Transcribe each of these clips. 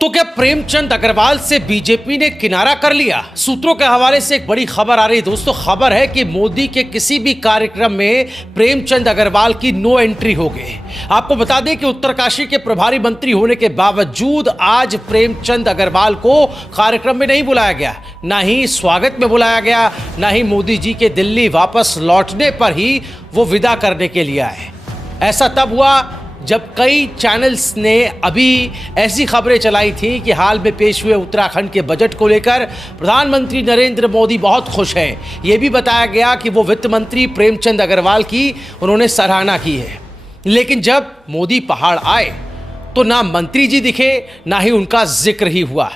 तो क्या प्रेमचंद अग्रवाल से बीजेपी ने किनारा कर लिया? सूत्रों के हवाले से एक बड़ी खबर आ रही है दोस्तों। खबर है कि मोदी के किसी भी कार्यक्रम में प्रेमचंद अग्रवाल की नो एंट्री हो गई। आपको बता दें कि उत्तरकाशी के प्रभारी मंत्री होने के बावजूद आज प्रेमचंद अग्रवाल को कार्यक्रम में नहीं बुलाया गया, ना ही स्वागत में बुलाया गया, ना ही मोदी जी के दिल्ली वापस लौटने पर ही वो विदा करने के लिए आए। ऐसा तब हुआ जब कई चैनल्स ने अभी ऐसी खबरें चलाई थी कि हाल में पेश हुए उत्तराखंड के बजट को लेकर प्रधानमंत्री नरेंद्र मोदी बहुत खुश हैं। ये भी बताया गया कि वो वित्त मंत्री प्रेमचंद अग्रवाल की उन्होंने सराहना की है। लेकिन जब मोदी पहाड़ आए तो ना मंत्री जी दिखे, ना ही उनका जिक्र ही हुआ।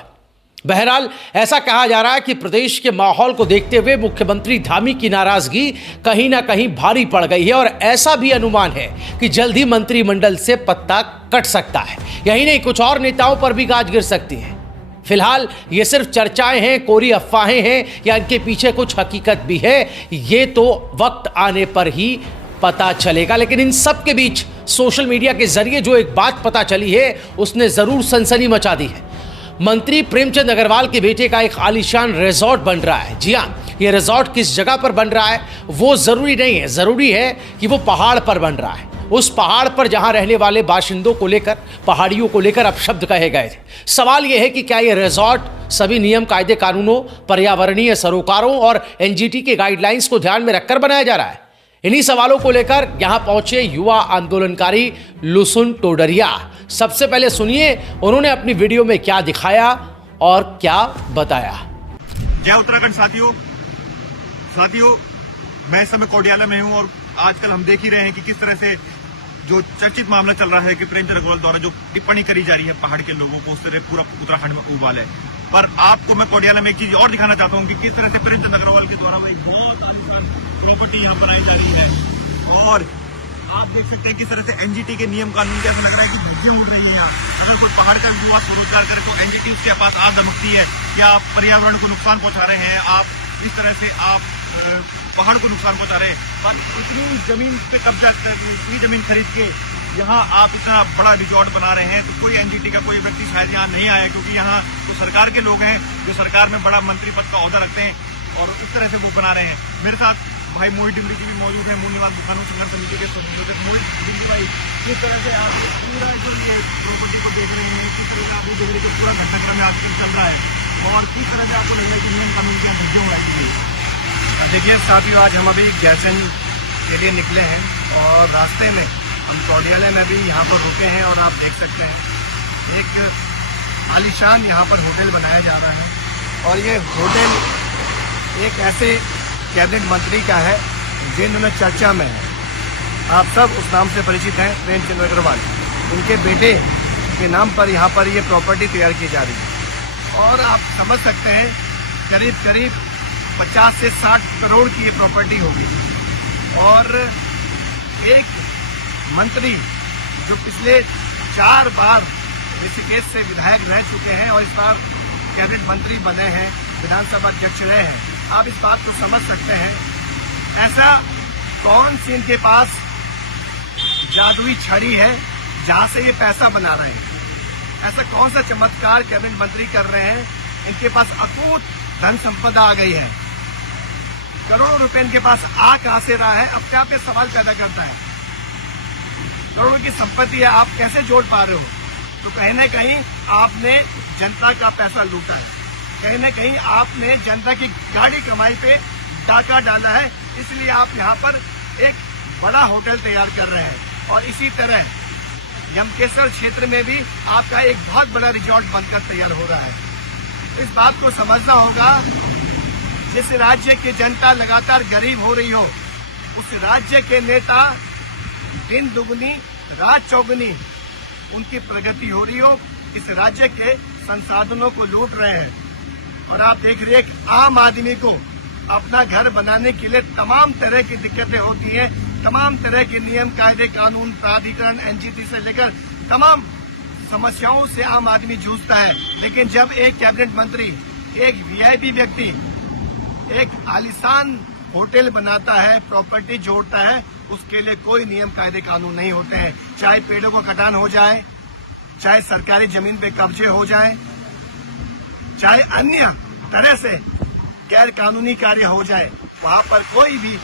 बहरहाल ऐसा कहा जा रहा है कि प्रदेश के माहौल को देखते हुए मुख्यमंत्री धामी की नाराजगी कहीं ना कहीं भारी पड़ गई है और ऐसा भी अनुमान है कि जल्द ही मंत्रिमंडल से पत्ता कट सकता है। यही नहीं, कुछ और नेताओं पर भी गाज गिर सकती है। फिलहाल ये सिर्फ चर्चाएं हैं, कोरी अफवाहें हैं या इनके पीछे कुछ हकीकत भी है, ये तो वक्त आने पर ही पता चलेगा। लेकिन इन सब के बीच सोशल मीडिया के जरिए जो एक बात पता चली है उसने जरूर सनसनी मचा दी है। मंत्री प्रेमचंद अग्रवाल के बेटे का एक आलीशान रिजॉर्ट बन रहा है। जी हाँ, ये रिजॉर्ट किस जगह पर बन रहा है वो जरूरी नहीं है, जरूरी है कि वो पहाड़ पर बन रहा है। उस पहाड़ पर जहां रहने वाले बाशिंदों को लेकर, पहाड़ियों को लेकर अपशब्द कहे गए थे। सवाल यह है कि क्या ये रिजॉर्ट सभी नियम कायदे कानूनों, पर्यावरणीय सरोकारों और एनजीटी के गाइडलाइंस को ध्यान में रखकर बनाया जा रहा है? इन्हीं सवालों को लेकर यहां पहुंचे युवा आंदोलनकारी लुसुन टोडरिया। सबसे पहले सुनिए उन्होंने अपनी वीडियो में क्या दिखाया और क्या बताया। जय उत्तराखंड साथियों, मैं इस समय कोडियाला में हूं और आजकल हम देख ही रहे हैं कि किस तरह से जो चर्चित मामला चल रहा है कि प्रेमचंद अग्रवाल द्वारा जो टिप्पणी करी जा रही है पहाड़ के लोगों को, उससे पूरा उत्तराखंड में उबाल है। पर आपको मैं कोडियाला में एक चीज और दिखाना चाहता हूं कि किस तरह से प्रेमचंद अग्रवाल के द्वारा बहुत आलीशान प्रॉपर्टी यहाँ बनाई जा रही है और आप देख सकते हैं किस तरह से एनजीटी के नियम कानून के ऐसा लग रहा है कि धज्जियां उड़ रही है यहाँ। अगर कोई पहाड़ का युवा स्वरोजगार करे तो एनजीटी के पास आज अनुमति है कि आप पर्यावरण को नुकसान पहुंचा रहे हैं, आप इस तरह से आप पहाड़ को नुकसान पहुंचा रहे हैं। इतनी जमीन पे कब्जा, इतनी जमीन खरीद के यहाँ आप इतना बड़ा रिजॉर्ट बना रहे हैं तो कोई एनजीटी का कोई व्यक्ति शायद यहाँ नहीं आया, क्योंकि यहाँ तो सरकार के लोग हैं जो सरकार में बड़ा मंत्री पद का ओहदा रखते हैं और इस तरह से वो बना रहे हैं। मेरे साथ भाई मोहित डिमरी जी भी मौजूद है, मूल निवास दुकानों संघर्ष समिति के संयोजक मोहित डिमरी भाई। किस तरह से आप पूरा प्रॉपर्टी को देख रहे हैं, किस तरह आप देख रहे हैं पूरा घटनाक्रम में आजकल चल रहा है और किस तरह से आपको लग रहा है कि नियम कानून के धज्जे उड़ाई गई? देखिए साथियों, आज हम अभी गैसन के लिए निकले हैं और रास्ते में हम कोडियाला में भी यहाँ पर रुके हैं और आप देख सकते हैं एक आलीशान यहाँ पर होटल बनाया जा रहा है और ये होटल एक ऐसे कैबिनेट मंत्री का है जिन्होंने चर्चा में है। आप सब उस नाम से परिचित हैं, प्रेमचंद अग्रवाल। उनके बेटे के नाम पर यहाँ पर ये प्रॉपर्टी तैयार की जा रही है और आप समझ सकते हैं करीब करीब 50 से 60 करोड़ की ये प्रॉपर्टी होगी। और एक मंत्री जो पिछले 4 बार ऋषिकेश से विधायक रह चुके हैं और इस बार कैबिनेट मंत्री बने हैं, विधानसभा अध्यक्ष रहे हैं, आप इस बात को समझ सकते हैं ऐसा कौन सी इनके पास जादुई छड़ी है जहां से ये पैसा बना रहे हैं। ऐसा कौन सा चमत्कार कैबिनेट मंत्री कर रहे हैं, इनके पास अकूत धन संपदा आ गई है। करोड़ों रुपए इनके पास आ कहां से रहा है, अपने आप में सवाल पैदा करता है। करोड़ों की संपत्ति है, आप कैसे जोड़ पा रहे हो? तो कहीं ना कहीं आपने जनता का पैसा लूटा है, कहीं ना कहीं आपने जनता की गाड़ी कमाई पे डाका डाला है, इसलिए आप यहाँ पर एक बड़ा होटल तैयार कर रहे हैं। और इसी तरह यमकेश्वर क्षेत्र में भी आपका एक बहुत बड़ा रिजॉर्ट बनकर तैयार हो रहा है। इस बात को समझना होगा, जिस राज्य की जनता लगातार गरीब हो रही हो, उस राज्य के नेता दिन दुगनी रात चौगुनी उनकी प्रगति हो रही हो, इस राज्य के संसाधनों को लूट रहे हैं। और आप देख रहे हैं आम आदमी को अपना घर बनाने के लिए तमाम तरह की दिक्कतें होती हैं, तमाम तरह के नियम कायदे कानून, प्राधिकरण, एनजीटी से लेकर तमाम समस्याओं से आम आदमी जूझता है। लेकिन जब एक कैबिनेट मंत्री, एक वीआईपी व्यक्ति एक आलीशान होटल बनाता है, प्रॉपर्टी जोड़ता है, उसके लिए कोई नियम कायदे कानून नहीं होते हैं। चाहे पेड़ों का कटान हो जाए, चाहे सरकारी जमीन पे कब्जे हो जाए, चाहे अन्य तरह से गैर कानूनी कार्य हो जाए, वहां पर कोई भी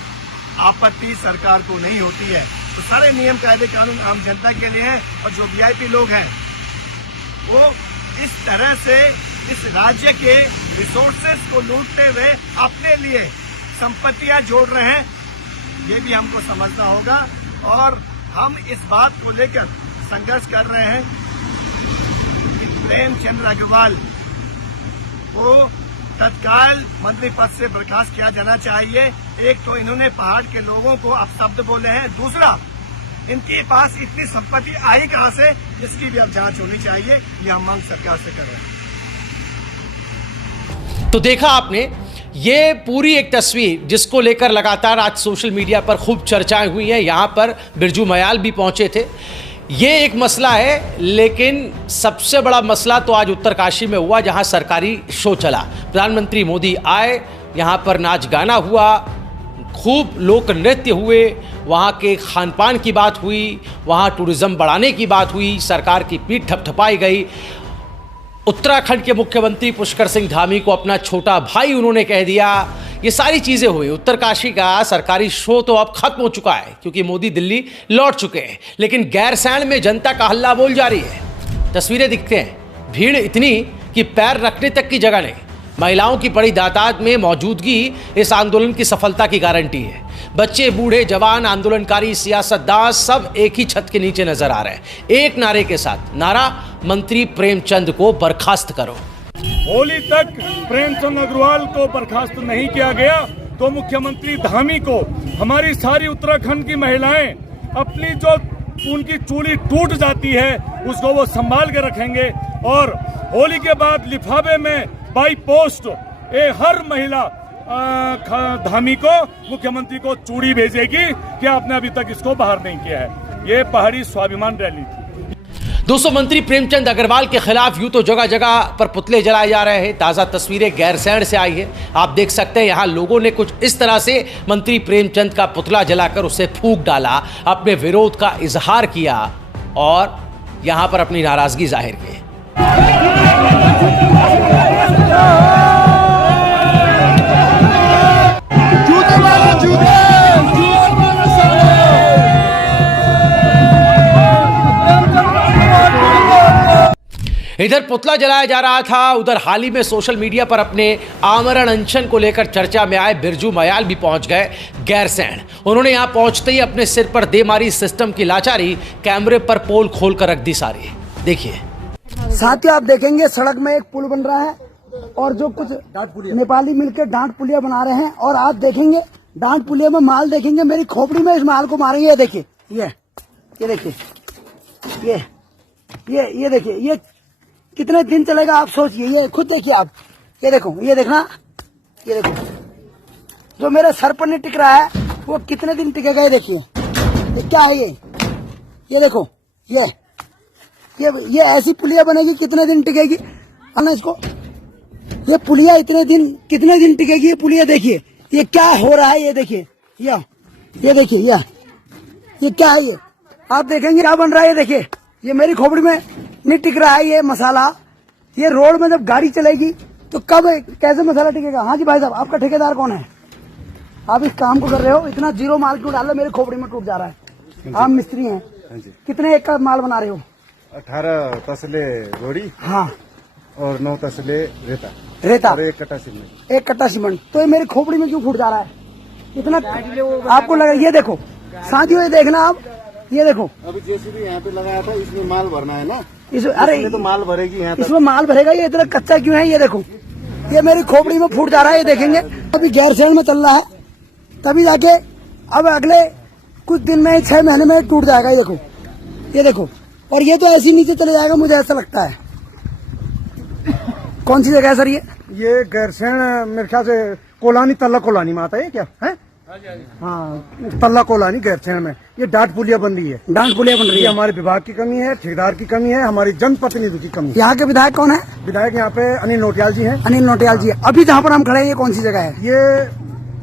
आपत्ति सरकार को नहीं होती है। तो सारे नियम कायदे कानून आम जनता के लिए है। और जो वीआईपी लोग हैं वो इस तरह से इस राज्य के रिसोर्सेस को लूटते हुए अपने लिए संपत्तियां जोड़ रहे हैं, ये भी हमको समझना होगा। और हम इस बात को लेकर संघर्ष कर रहे हैं कि प्रेमचंद अग्रवाल को तत्काल मंत्री पद से बर्खास्त किया जाना चाहिए। एक तो इन्होंने पहाड़ के लोगों को अपशब्द बोले हैं, दूसरा इनके पास इतनी संपत्ति आई कहां से, इसकी भी अब जांच होनी चाहिए। ये हम मांग सरकार से कर रहे हैं। तो देखा आपने ये पूरी एक तस्वीर जिसको लेकर लगातार आज सोशल मीडिया पर खूब चर्चाएं हुई हैं। यहाँ पर बिरजू मयाल भी पहुंचे थे। ये एक मसला है, लेकिन सबसे बड़ा मसला तो आज उत्तरकाशी में हुआ, जहां सरकारी शो चला। प्रधानमंत्री मोदी आए, यहाँ पर नाच गाना हुआ, खूब लोक नृत्य हुए, वहाँ के खान पान की बात हुई, वहाँ टूरिज़्म बढ़ाने की बात हुई, सरकार की पीठ थपथपाई गई। उत्तराखंड के मुख्यमंत्री पुष्कर सिंह धामी को अपना छोटा भाई उन्होंने कह दिया। ये सारी चीज़ें हुई। उत्तरकाशी का सरकारी शो तो अब खत्म हो चुका है, क्योंकि मोदी दिल्ली लौट चुके हैं, लेकिन गैरसैंण में जनता का हल्ला बोल जारी है। तस्वीरें दिखते हैं, भीड़ इतनी कि पैर रखने तक की जगह नहीं। महिलाओं की बड़ी तादाद में मौजूदगी इस आंदोलन की सफलता की गारंटी है। बच्चे, बूढ़े, जवान, आंदोलनकारी, सियासतदान सब एक ही छत के नीचे नजर आ रहे हैं, एक नारे के साथ। नारा, मंत्री प्रेमचंद को बर्खास्त करो। होली तक प्रेमचंद अग्रवाल को बर्खास्त नहीं किया गया तो मुख्यमंत्री धामी को हमारी सारी उत्तराखंड की महिलाएं अपनी जो उनकी चूड़ी टूट जाती है उसको वो संभाल के रखेंगे। और होली के बाद लिफाफे में बाई पोस्ट हर महिला धामी को, मुख्यमंत्री को चूड़ी भेजेगी कि आपने अभी तक इसको बाहर नहीं किया है। ये पहाड़ी स्वाभिमान रैली थी। दोस्तों, मंत्री प्रेमचंद अग्रवाल के खिलाफ यूं तो जगह जगह पर पुतले जलाए जा रहे हैं। ताज़ा तस्वीरें गैरसैंण से आई है, आप देख सकते हैं। यहाँ लोगों ने कुछ इस तरह से मंत्री प्रेमचंद का पुतला जलाकर उसे फूंक डाला, अपने विरोध का इजहार किया और यहाँ पर अपनी नाराजगी जाहिर की। इधर पुतला जलाया जा रहा था, उधर हाल ही में सोशल मीडिया पर अपने आमरण अनशन को लेकर चर्चा में आए बिरजू मयाल भी पहुंच गए गैरसैंण। उन्होंने यहां पहुंचते ही अपने सिर पर दे मारी सिस्टम की लाचारी, कैमरे पर पोल खोलकर रख दी सारी। देखिए साथियों, आप देखेंगे सड़क में एक पुल बन रहा है और जो कुछ नेपाली मिलकर डांट पुलिया बना रहे हैं। और आप देखेंगे डांट पुलिया में माल देखेंगे, मेरी खोपड़ी में इस माल को मारेंगे। ये देखिए, ये देखिए, ये देखिए, ये कितने दिन चलेगा आप सोचिए। ये खुद देखिए आप, ये देखो, ये देखना, ये देखो जो मेरे सर पर नहीं टिक रहा है वो कितने दिन टिकेगा। ये देखिए, ये क्या है, ये देखो, ये ऐसी पुलिया बनेगी कितने दिन टिकेगी ना इसको। ये पुलिया इतने दिन कितने दिन टिकेगी ये पुलिया। देखिए ये क्या हो रहा है, ये देखिए, ये देखिए, ये क्या है, ये आप देखेंगे क्या बन रहा है। ये देखिए, ये मेरी खोपड़ी में नहीं टिक रहा है ये मसाला। ये रोड में जब गाड़ी चलेगी तो कब कैसे मसाला टिकेगा। हाँ जी भाई साहब, आपका ठेकेदार कौन है? आप इस काम को कर रहे हो, इतना जीरो माल क्यों डाल रहे हो? मेरी खोपड़ी में टूट जा रहा है। आप मिस्त्री हैं, कितने एक का माल बना रहे हो? 18 तसले रोड़ी, हाँ, और 9 तसले रेता और 1 कट्टा सीमेंट। 1 कट्टा सीमेंट। तो ये मेरी खोपड़ी में क्यों फूट जा रहा है इतना? आपको लगा, ये देखो साथियों, ये देखना आप, ये देखो अभी जेसीबी यहाँ पे लगाया था, इसमें माल भरना है ना। अरे तो माल भरेगी यहाँ, इसमें माल भरेगा। ये इतना कच्चा क्यों है? ये देखो, ये मेरी खोपड़ी में फूट जा रहा है। ये देखेंगे अभी गैरसैंण में चल रहा है, तभी जाके अब अगले कुछ दिन में 6 महीने में टूट जाएगा। ये देखो, और ये तो ऐसे नीचे चले जाएगा, मुझे ऐसा लगता है। कौन सी जगह है सर ये गैरसैंण मेरे ख्याल से कोलानी, तल्ला कोलानी में आता है क्या है? हाँ, तल्ला कोलानी गैरसैंण में ये डांट पुलिया बन रही है। डांट पुलिया बन रही है। हमारे विभाग की कमी है, ठेकेदार की कमी है, हमारी जनप्रतिनिधि की कमी है। यहाँ के विधायक कौन है? विधायक यहाँ पे अनिल नोटियाल जी हैं। अनिल नोटियाल जी है। अभी जहाँ पर हम खड़े हैं ये कौन सी जगह है? ये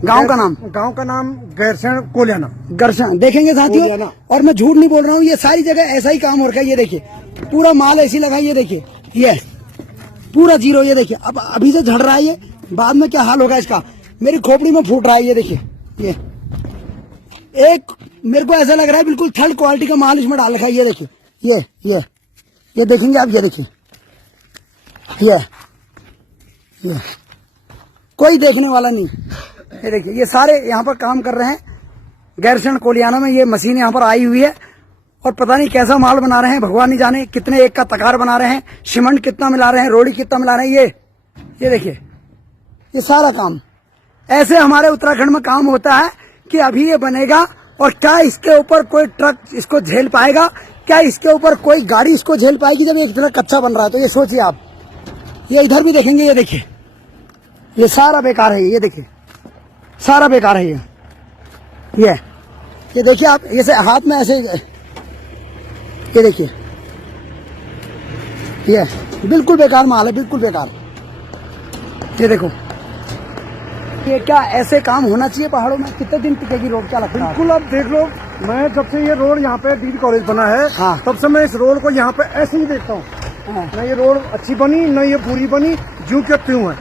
गांव का नाम? गांव का नाम गैरसैंण कोलियाना। गैरसैंण देखेंगे साथियों, और मैं झूठ नहीं बोल रहा हूँ, ये सारी जगह ऐसा ही काम हो रखा है। ये देखिए, पूरा माल ऐसी लगा, ये देखिए, ये पूरा जीरो, ये देखिए। अब अभी से झड़ रहा है ये, बाद में क्या हाल होगा इसका। मेरी खोपड़ी में फूट रहा है, ये देखिए। ये एक मेरे को ऐसा लग रहा है बिल्कुल थर्ड क्वालिटी का माल इसमें डाल रखा है। ये देखिए, ये देखेंगे आप, ये देखिए, ये कोई देखने वाला नहीं। ये देखिए, ये सारे यहाँ पर काम कर रहे हैं गैरसैंण कोलियाना में। ये मशीन यहाँ पर आई हुई है और पता नहीं कैसा माल बना रहे हैं, भगवान नहीं जाने। कितने एक का तकार बना रहे हैं, सीमेंट कितना मिला रहे हैं, रोड़ी कितना मिला रहे हैं। ये देखिए, ये सारा काम ऐसे हमारे उत्तराखंड में काम होता है कि अभी ये बनेगा और क्या इसके ऊपर कोई ट्रक इसको झेल पाएगा, क्या इसके ऊपर कोई गाड़ी इसको झेल पाएगी जब एक तरह कच्चा बन रहा है। तो ये सोचिए आप, ये इधर भी देखेंगे, ये देखिए, ये सारा बेकार है। ये देखिए, सारा बेकार है। ये देखिए आप, ऐसे हाथ में ऐसे, ये देखिए, ये बिल्कुल बेकार माल है, बिल्कुल बेकार। ये देखो, ये क्या ऐसे काम होना चाहिए पहाड़ों में? कितने दिन टिकेगी रोड, क्या लगता है? बिल्कुल, आप देख लो, मैं जब से ये रोड यहाँ पे डीडी कॉलेज बना है, हाँ। तब से मैं इस रोड को यहाँ पे ऐसे ही देखता हूँ। हाँ। न ये रोड अच्छी बनी, न ये बुरी बनी, ज्यों के त्यों है।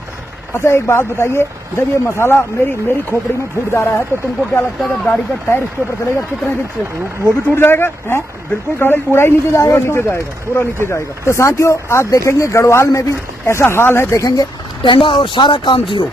अच्छा एक बात बताइए, जब ये मसाला मेरी खोपड़ी में फूट जा रहा है तो तुमको क्या लगता है जब गाड़ी का टायर इसके ऊपर चलेगा कितने दिन से वो भी टूट जाएगा है? बिल्कुल, गाड़ी पूरा ही नीचे जाएगा, नीचे जाएगा, पूरा नीचे जाएगा। तो साथियों आप देखेंगे गढ़वाल में भी ऐसा हाल है, देखेंगे टेंगा और सारा काम जीरो।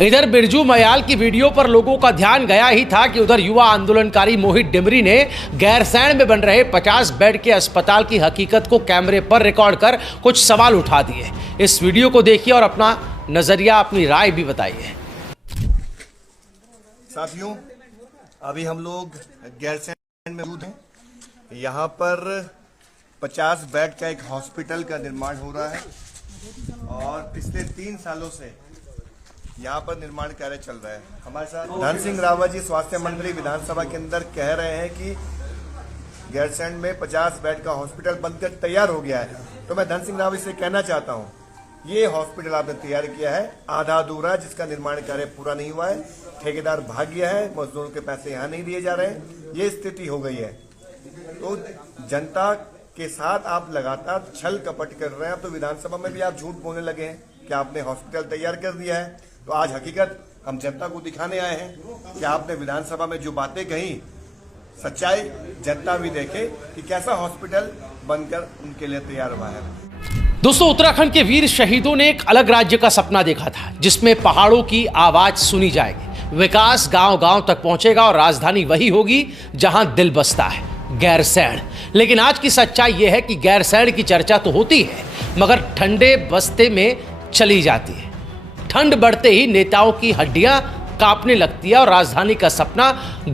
इधर बिरजू मयाल की वीडियो पर लोगों का ध्यान गया ही था कि उधर युवा आंदोलनकारी मोहित डिमरी ने गैरसैंण में बन रहे 50 बेड के अस्पताल की हकीकत को कैमरे पर रिकॉर्ड कर कुछ सवाल उठा दिए। इस वीडियो को देखिए और अपना नजरिया, अपनी राय भी बताइए। साथियों, अभी हम लोग गैरसैंण में मौजूद हैं। यहाँ पर 50 बेड का एक हॉस्पिटल का निर्माण हो रहा है और पिछले 3 सालों से यहाँ पर निर्माण कार्य चल रहा है। हमारे साथ धन सिंह रावत जी, स्वास्थ्य मंत्री, विधानसभा के अंदर कह रहे हैं कि गैरसैंण में 50 बेड का हॉस्पिटल बनकर तैयार हो गया है। तो मैं धन सिंह रावत से कहना चाहता हूँ, ये हॉस्पिटल आपने तैयार किया है आधा अधूरा, जिसका निर्माण कार्य पूरा नहीं हुआ है, ठेकेदार भाग गया है, मजदूरों के पैसे यहाँ नहीं दिए जा रहे हैं, ये स्थिति हो गई है। तो जनता के साथ आप लगातार छल कपट कर रहे हैं। अब तो विधानसभा में भी आप झूठ बोलने लगे हैं कि आपने हॉस्पिटल तैयार कर दिया है। तो आज हकीकत हम जनता को दिखाने आए हैं कि आपने विधानसभा में जो बातें कही, सच्चाई जनता भी देखे कि कैसा हॉस्पिटल बनकर उनके लिए तैयार हुआ है। दोस्तों, उत्तराखंड के वीर शहीदों ने एक अलग राज्य का सपना देखा था जिसमें पहाड़ों की आवाज सुनी जाएगी, विकास गांव-गांव तक पहुंचेगा और राजधानी वही होगी जहां दिल बसता है, गैरसैंण। लेकिन आज की सच्चाई यह है कि गैरसैंण की चर्चा तो होती है मगर ठंडे बस्ते में चली जाती है। ठंड बढ़ते ही नेताओं की हड्डियां कांपने लगती है और राजधानी का सपना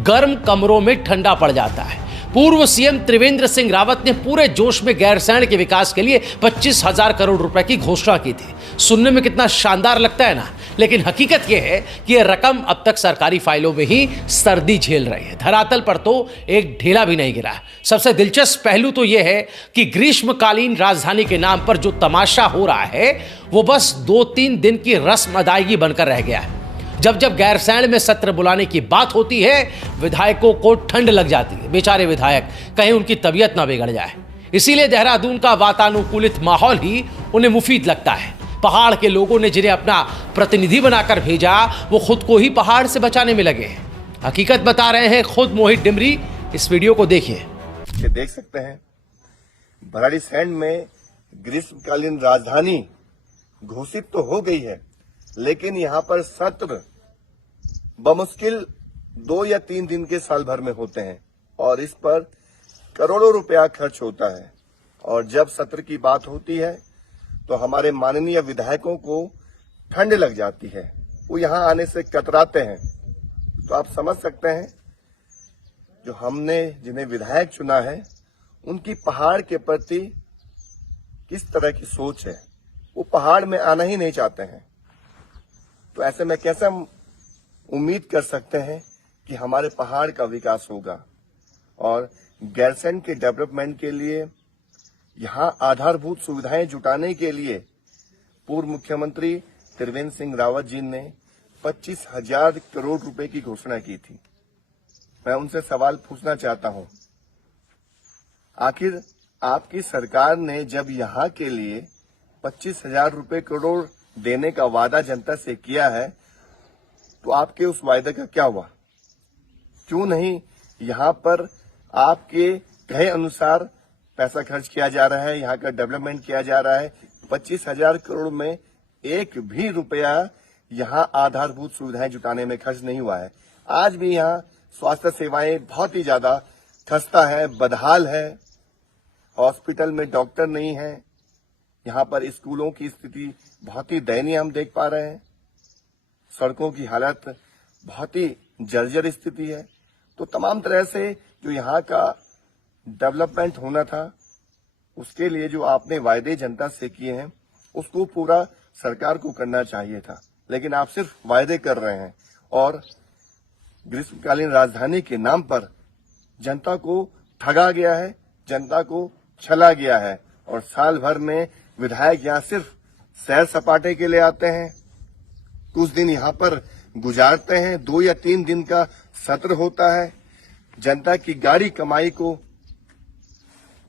गर्म कमरों में ठंडा पड़ जाता है। पूर्व सीएम त्रिवेंद्र सिंह रावत ने पूरे जोश में गैरसैंण के विकास के लिए 25,000 करोड़ रुपए की घोषणा की थी। सुनने में कितना शानदार लगता है ना, लेकिन हकीकत यह है कि यह रकम अब तक सरकारी फाइलों में ही सर्दी झेल रही है। धरातल पर तो एक ढेला भी नहीं गिरा है। सबसे दिलचस्प पहलू तो यह है कि ग्रीष्मकालीन राजधानी के नाम पर जो तमाशा हो रहा है वो बस 2-3 दिन की रस्म अदायगी बनकर रह गया है। जब जब गैरसैंण में सत्र बुलाने की बात होती है, विधायकों को ठंड लग जाती है। बेचारे विधायक, कहीं उनकी तबीयत ना बिगड़ जाए। इसीलिए देहरादून का वातानुकूलित माहौल ही उन्हें मुफीद लगता है। पहाड़ के लोगों ने जिन्हें अपना प्रतिनिधि बनाकर भेजा, वो खुद को ही पहाड़ से बचाने में लगे। हकीकत बता रहे हैं खुद मोहित डिमरी। इस वीडियो को देखिए। ये देख सकते हैं भराड़ीसैंण में ग्रीष्मकालीन राजधानी घोषित तो हो गई है, लेकिन यहाँ पर सत्र बमुश्किल 2 या 3 दिन के साल भर में होते हैं और इस पर करोड़ों रुपया खर्च होता है। और जब सत्र की बात होती है तो हमारे माननीय विधायकों को ठंड लग जाती है, वो यहाँ आने से कतराते हैं। तो आप समझ सकते हैं जो हमने जिन्हें विधायक चुना है उनकी पहाड़ के प्रति किस तरह की सोच है। वो पहाड़ में आना ही नहीं चाहते हैं। तो ऐसे में कैसे हम उम्मीद कर सकते हैं कि हमारे पहाड़ का विकास होगा। और गैरसैंण के डेवलपमेंट के लिए, यहाँ आधारभूत सुविधाएं जुटाने के लिए पूर्व मुख्यमंत्री त्रिवेंद्र सिंह रावत जी ने 25,000 करोड़ रुपए की घोषणा की थी। मैं उनसे सवाल पूछना चाहता हूं, आखिर आपकी सरकार ने जब यहाँ के लिए 25,000 रुपए करोड़ देने का वादा जनता से किया है, तो आपके उस वायदे का क्या हुआ? क्यों नहीं यहाँ पर आपके कहे अनुसार पैसा खर्च किया जा रहा है, यहाँ का डेवलपमेंट किया जा रहा है? 25,000 करोड़ में एक भी रुपया यहाँ आधारभूत सुविधाएं जुटाने में खर्च नहीं हुआ है। आज भी यहाँ स्वास्थ्य सेवाएं बहुत ही ज्यादा खस्ता है, बदहाल है। हॉस्पिटल में डॉक्टर नहीं है। यहाँ पर स्कूलों की स्थिति बहुत ही दयनीय हम देख पा रहे हैं। सड़कों की हालत बहुत ही जर्जर स्थिति है। तो तमाम तरह से जो यहाँ का डेवलपमेंट होना था, उसके लिए जो आपने वायदे जनता से किए हैं, उसको पूरा सरकार को करना चाहिए था। लेकिन आप सिर्फ वायदे कर रहे हैं और ग्रीष्मकालीन राजधानी के नाम पर जनता को ठगा गया है, जनता को छला गया है। और साल भर में विधायक यहाँ सिर्फ सैर सपाटे के लिए आते हैं, कुछ दिन यहाँ पर गुजारते हैं, 2 या 3 दिन का सत्र होता है। जनता की गाड़ी कमाई को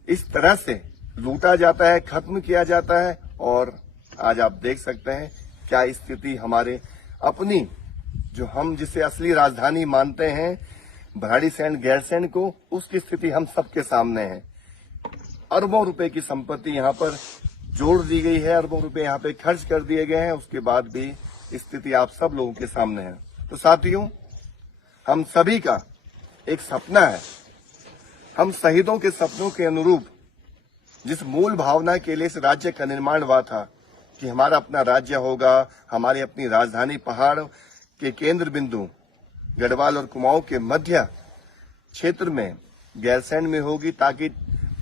इस तरह से लूटा जाता है, खत्म किया जाता है। और आज आप देख सकते हैं क्या स्थिति हमारे अपनी, जो हम जिसे असली राजधानी मानते हैं, भराड़ीसैंण गैरसैंण को, उसकी स्थिति हम सबके सामने है। अरबों रुपए की संपत्ति यहाँ पर जोड़ दी गई है, अरबों रुपए यहाँ पे खर्च कर दिए गए हैं, उसके बाद भी स्थिति आप सब लोगों के सामने है। तो साथियों, हम सभी का एक सपना है, हम शहीदों के सपनों के अनुरूप जिस मूल भावना के लिए इस राज्य का निर्माण हुआ था कि हमारा अपना राज्य होगा, हमारी अपनी राजधानी पहाड़ के केंद्र बिंदु गढ़वाल और कुमाऊं के मध्य क्षेत्र में गैरसैंण में होगी, ताकि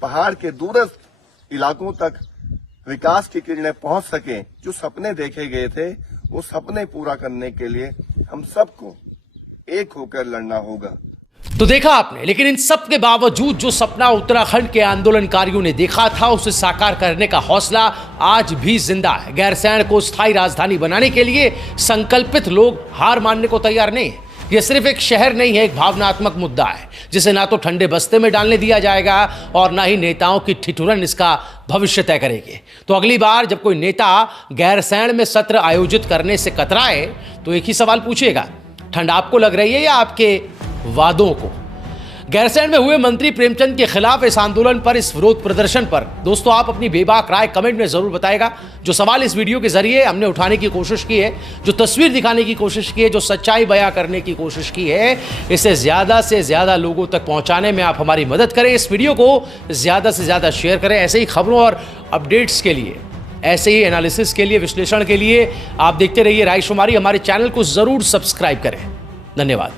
पहाड़ के दूरस्थ इलाकों तक विकास की किरणें पहुंच सके। जो सपने देखे गए थे, वो सपने पूरा करने के लिए हम सबको एक होकर लड़ना होगा। तो देखा आपने, लेकिन इन सब के बावजूद जो सपना उत्तराखंड के आंदोलनकारियों ने देखा था, उसे साकार करने का हौसला आज भी जिंदा है। गैरसैंण को स्थायी राजधानी बनाने के लिए संकल्पित लोग हार मानने को तैयार नहीं है। यह सिर्फ एक शहर नहीं है, एक भावनात्मक मुद्दा है जिसे ना तो ठंडे बस्ते में डालने दिया जाएगा और ना ही नेताओं की ठिठुरन इसका भविष्य तय करेगी। तो अगली बार जब कोई नेता गैरसैंण में सत्र आयोजित करने से कतराए तो एक ही सवाल पूछिएगा, ठंड आपको लग रही है या आपके वादों को? गैरसैंण में हुए मंत्री प्रेमचंद के खिलाफ इस आंदोलन पर, इस विरोध प्रदर्शन पर दोस्तों आप अपनी बेबाक राय कमेंट में जरूर बताएगा। जो सवाल इस वीडियो के जरिए हमने उठाने की कोशिश की है, जो तस्वीर दिखाने की कोशिश की है, जो सच्चाई बयां करने की कोशिश की है, इसे ज्यादा से ज्यादा लोगों तक पहुंचाने में आप हमारी मदद करें। इस वीडियो को ज्यादा से ज्यादा शेयर करें। ऐसे ही खबरों और अपडेट्स के लिए, ऐसे ही एनालिसिस के लिए, विश्लेषण के लिए आप देखते रहिए राइशुमारी। हमारे चैनल को जरूर सब्सक्राइब करें। धन्यवाद।